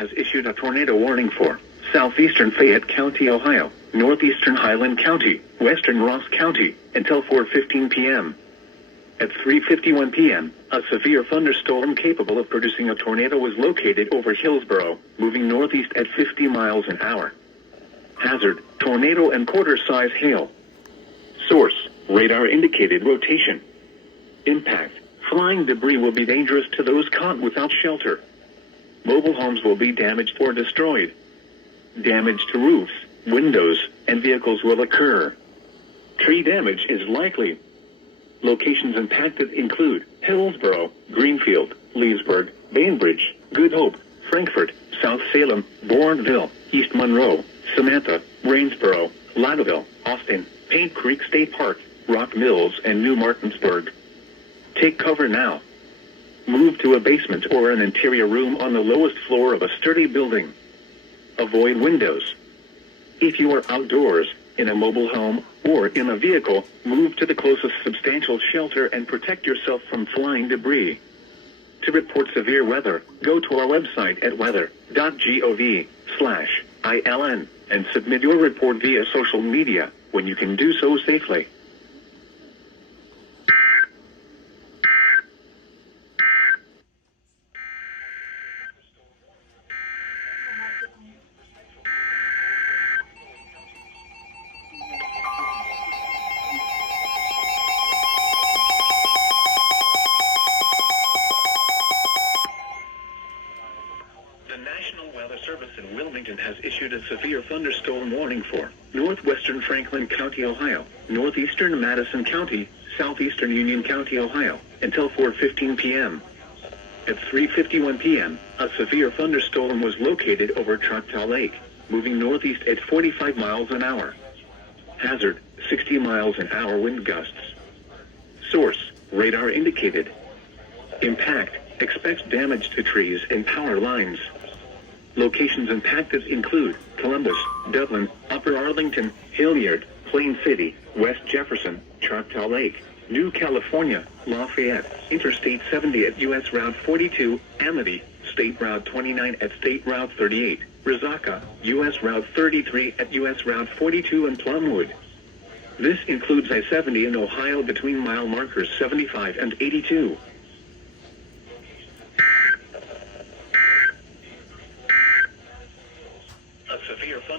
has issued a tornado warning for southeastern Fayette County, Ohio, northeastern Highland County, western Ross County, until 4:15 p.m. At 3:51 p.m., a severe thunderstorm capable of producing a tornado was located over Hillsborough, moving northeast at 50 miles an hour. Hazard, tornado and quarter-size hail. Source, radar indicated rotation. Impact, flying debris will be dangerous to those caught without shelter. Mobile homes will be damaged or destroyed. Damage to roofs, windows, and vehicles will occur. Tree damage is likely. Locations impacted include Hillsborough, Greenfield, Leesburg, Bainbridge, Good Hope, Frankfort, South Salem, Bourneville, East Monroe, Samantha, Waynesboro, Lauderdale, Austin, Paint Creek State Park, Rock Mills, and New Martinsburg. Take cover now. Move to a basement or an interior room on the lowest floor of a sturdy building. Avoid windows. If you are outdoors, in a mobile home, or in a vehicle, move to the closest substantial shelter and protect yourself from flying debris. To report severe weather, go to our website at weather.gov/ILN and submit your report via social media when you can do so safely. The National Weather Service in Wilmington has issued a severe thunderstorm warning for northwestern Franklin County, Ohio, northeastern Madison County, southeastern Union County, Ohio, until 4:15 p.m. At 3:51 p.m., a severe thunderstorm was located over Chillicothe Lake, moving northeast at 45 miles an hour. Hazard, 60 miles an hour wind gusts. Source, radar indicated. Impact, expect damage to trees and power lines. Locations impacted include Columbus, Dublin, Upper Arlington, Hilliard, Plain City, West Jefferson, Chillicothe Lake, New California, Lafayette, Interstate 70 at U.S. Route 42, Amity, State Route 29 at State Route 38, Resaca, U.S. Route 33 at U.S. Route 42 and Plumwood. This includes I-70 in Ohio between mile markers 75 and 82. A severe thunder